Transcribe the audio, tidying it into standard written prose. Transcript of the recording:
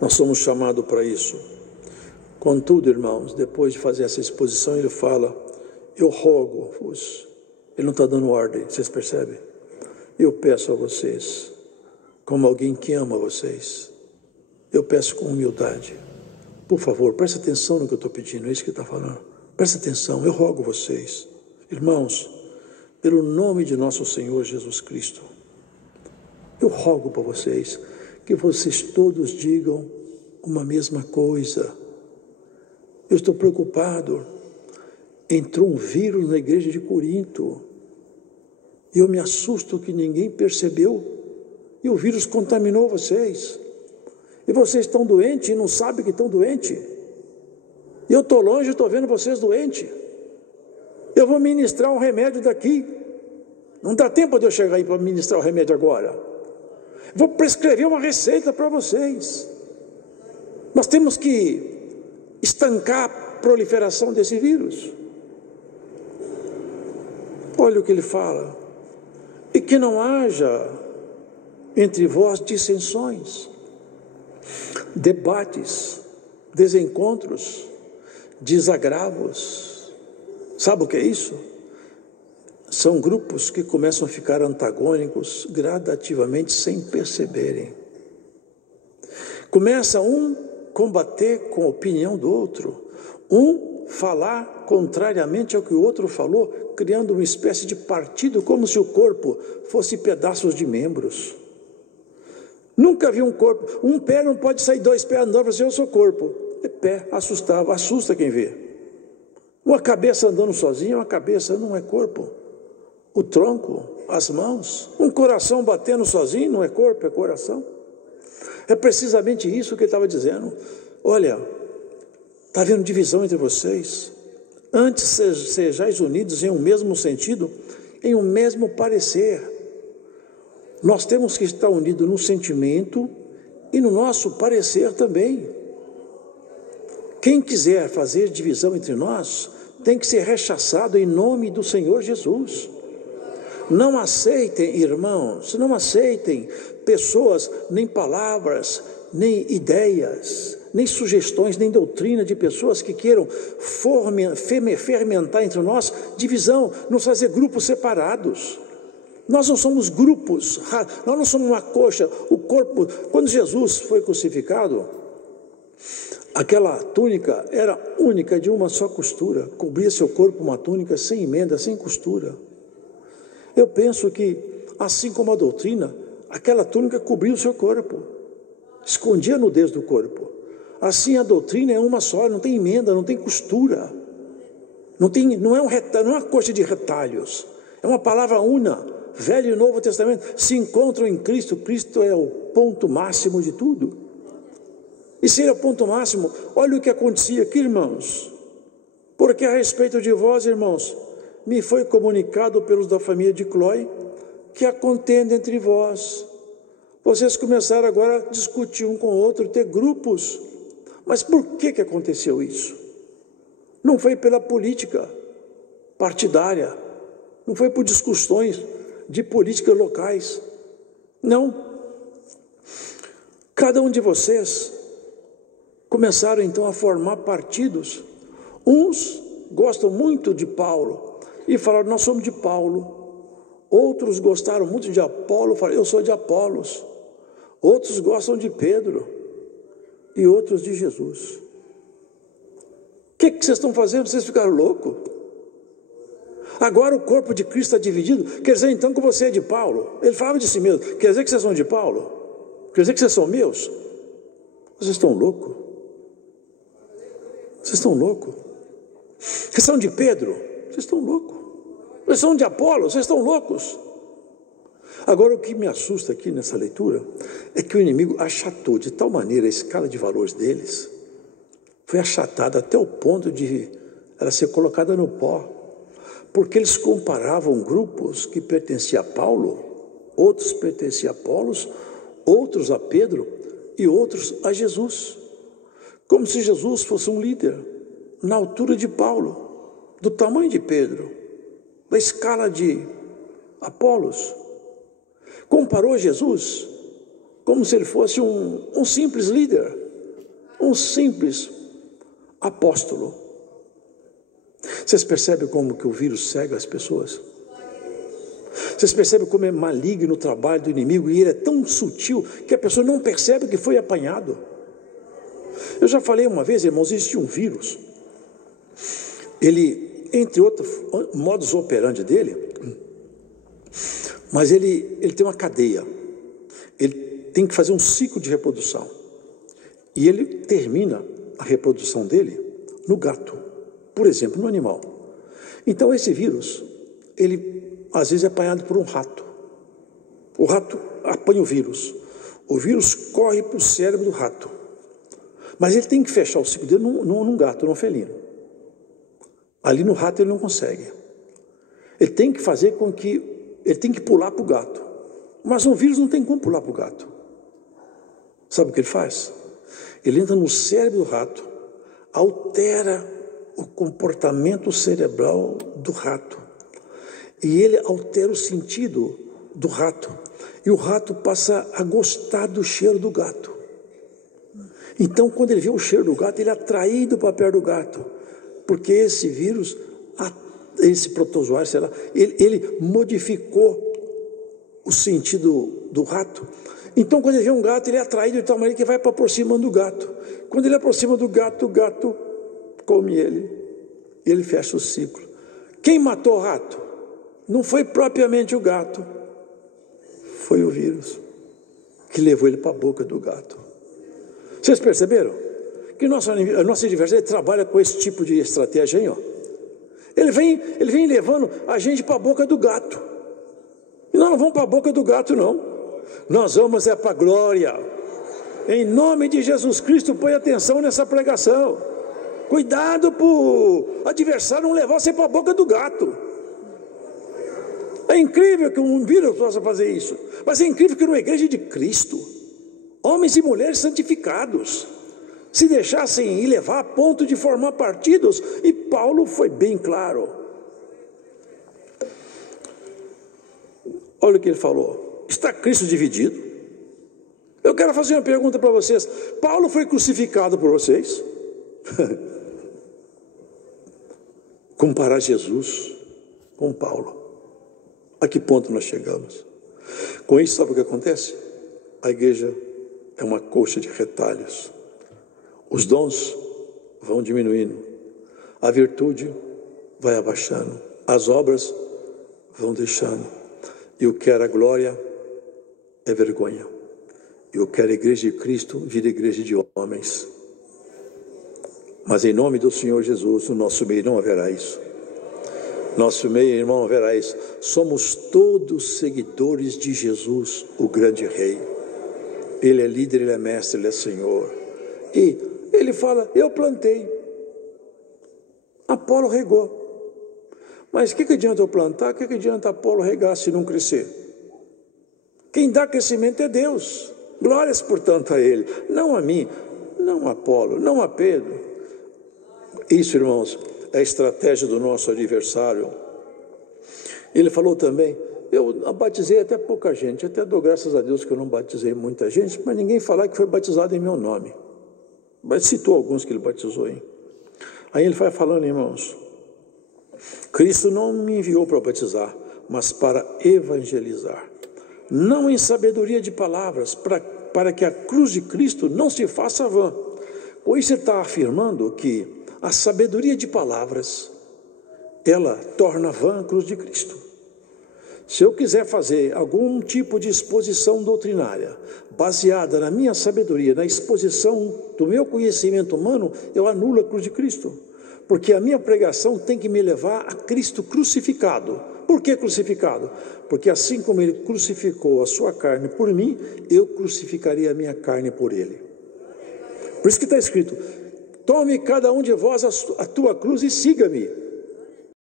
Nós somos chamados para isso. Contudo, irmãos, depois de fazer essa exposição, ele fala: eu rogo-vos. Ele não está dando ordem, vocês percebem? Eu peço a vocês, como alguém que ama vocês, eu peço com humildade, por favor, preste atenção no que eu estou pedindo, é isso que ele está falando. Preste atenção, eu rogo vocês, irmãos, pelo nome de nosso Senhor Jesus Cristo, eu rogo para vocês que vocês todos digam uma mesma coisa. Eu estou preocupado. Entrou um vírus na igreja de Corinto e eu me assusto que ninguém percebeu, e o vírus contaminou vocês, e vocês estão doentes e não sabem que estão doentes, e eu estou longe e estou vendo vocês doentes. Eu vou ministrar um remédio daqui, não dá tempo de eu chegar aí para ministrar o remédio agora. Vou prescrever uma receita para vocês. Nós temos que estancar a proliferação desse vírus. Olha o que ele fala: e que não haja entre vós dissensões, debates, desencontros, desagravos. Sabe o que é isso? São grupos que começam a ficar antagônicos gradativamente sem perceberem. Começa um combater com a opinião do outro, um falar contrariamente ao que o outro falou, criando uma espécie de partido, como se o corpo fosse pedaços de membros. Nunca vi um corpo, um pé não pode sair dois pés andando, assim, eu sou corpo. É pé, assusta quem vê. Uma cabeça andando sozinha, uma cabeça não é corpo. O tronco, as mãos, um coração batendo sozinho não é corpo, é coração. É precisamente isso que ele estava dizendo. Olha, está havendo divisão entre vocês. Antes sejais unidos em um mesmo sentido, em um mesmo parecer. Nós temos que estar unidos no sentimento e no nosso parecer também. Quem quiser fazer divisão entre nós, tem que ser rechaçado em nome do Senhor Jesus. Não aceitem, irmãos, não aceitem pessoas, nem palavras, nem ideias, nem sugestões, nem doutrina de pessoas que queiram fermentar entre nós divisão, nos fazer grupos separados. Nós não somos grupos, nós não somos uma coxa. O corpo, quando Jesus foi crucificado, aquela túnica era única, de uma só costura, cobria seu corpo, uma túnica sem emenda, sem costura. Eu penso que, assim como a doutrina, aquela túnica cobria o seu corpo, escondia a nudez do corpo. Assim a doutrina é uma só, não tem emenda, não tem costura, não é uma coxa de retalhos, é uma palavra una. Velho e Novo Testamento se encontram em Cristo. Cristo é o ponto máximo de tudo. E se ele é o ponto máximo, olha o que acontecia aqui, irmãos. Porque a respeito de vós, irmãos, me foi comunicado pelos da família de Cloé que há contenda entre vós. Vocês começaram agora a discutir um com o outro, ter grupos. Mas por que aconteceu isso? Não foi pela política partidária, não foi por discussões de políticas locais. Não. Cada um de vocês começaram então a formar partidos. Uns gostam muito de Paulo e falaram: nós somos de Paulo. Outros gostaram muito de Apolo, falaram: eu sou de Apolos. Outros gostam de Pedro e outros de Jesus. O que vocês estão fazendo? Vocês ficaram loucos? Agora o corpo de Cristo está dividido. Quer dizer então que você é de Paulo? Ele falava de si mesmo. Quer dizer que vocês são de Paulo? Quer dizer que vocês são meus? Vocês estão loucos? Vocês estão loucos? Vocês são de Pedro? Vocês estão loucos? Vocês são de Apolo? Vocês estão loucos? Agora o que me assusta aqui nessa leitura é que o inimigo achatou de tal maneira a escala de valores deles, foi achatada até o ponto de ela ser colocada no pó. Porque eles comparavam grupos que pertenciam a Paulo, outros pertenciam a Apolos, outros a Pedro e outros a Jesus. Como se Jesus fosse um líder na altura de Paulo, do tamanho de Pedro, da escala de Apolos. Comparou Jesus como se ele fosse um simples líder, um simples apóstolo. Vocês percebem como que o vírus cega as pessoas? Vocês percebem como é maligno o trabalho do inimigo, e ele é tão sutil que a pessoa não percebe que foi apanhado. Eu já falei uma vez, irmãos, existe um vírus. Ele, entre outros modus operandi dele, mas ele tem uma cadeia. Ele tem que fazer um ciclo de reprodução. E ele termina a reprodução dele no gato, por exemplo, no animal. Então esse vírus, ele às vezes é apanhado por um rato. O rato apanha o vírus corre para o cérebro do rato. Mas ele tem que fechar o ciclo dele num gato, num felino. Ali no rato ele não consegue. Ele tem que fazer com que ele tem que pular para o gato. Mas um vírus não tem como pular para o gato. Sabe o que ele faz? Ele entra no cérebro do rato, altera o comportamento cerebral do rato. E ele altera o sentido do rato. E o rato passa a gostar do cheiro do gato. Então, quando ele vê o cheiro do gato, ele é atraído para perto do gato. Porque esse vírus, esse protozoário, sei lá, ele modificou o sentido do rato. Então, quando ele vê um gato, ele é atraído de tal maneira que vai para aproximando do gato. Quando ele aproxima do gato, o gato come ele. E ele fecha o ciclo. Quem matou o rato? Não foi propriamente o gato. Foi o vírus que levou ele para a boca do gato. Vocês perceberam? Que nosso adversário trabalha com esse tipo de estratégia aí, ó. Ele vem levando a gente para a boca do gato. E nós não vamos para a boca do gato, não. Nós vamos para a glória. Em nome de Jesus Cristo, põe atenção nessa pregação. Cuidado para o adversário não levar você para a boca do gato. É incrível que um vírus possa fazer isso. Mas é incrível que numa igreja de Cristo, homens e mulheres santificados se deixassem ir levar a ponto de formar partidos. E Paulo foi bem claro. Olha o que ele falou. Está Cristo dividido? Eu quero fazer uma pergunta para vocês. Paulo foi crucificado por vocês? Comparar Jesus com Paulo. A que ponto nós chegamos? Com isso, sabe o que acontece? A igreja é uma coxa de retalhos. Os dons vão diminuindo. A virtude vai abaixando. As obras vão deixando. E o que era glória é vergonha. E o que era igreja de Cristo vira igreja de homens. Mas em nome do Senhor Jesus, no nosso meio não haverá isso. Nosso meio, irmão, haverá isso. Somos todos seguidores de Jesus, o grande rei. Ele é líder, ele é mestre, ele é Senhor. E ele fala, eu plantei. Apolo regou. Mas o que adianta eu plantar? O que adianta Apolo regar se não crescer? Quem dá crescimento é Deus. Glórias, portanto, a ele. Não a mim, não a Apolo, não a Pedro. Isso, irmãos, é a estratégia do nosso adversário. Ele falou também, eu batizei até pouca gente, até dou graças a Deus que eu não batizei muita gente, mas ninguém falar que foi batizado em meu nome. Mas citou alguns que ele batizou, hein? Aí ele vai falando, irmãos, Cristo não me enviou para batizar, mas para evangelizar. Não em sabedoria de palavras, para que a cruz de Cristo não se faça vã. Com isso ele está afirmando que a sabedoria de palavras, ela torna vã a cruz de Cristo. Se eu quiser fazer algum tipo de exposição doutrinária, baseada na minha sabedoria, na exposição do meu conhecimento humano, eu anulo a cruz de Cristo. Porque a minha pregação tem que me levar a Cristo crucificado. Por que crucificado? Porque assim como ele crucificou a sua carne por mim, eu crucificaria a minha carne por ele. Por isso que está escrito, tome cada um de vós a tua cruz e siga-me.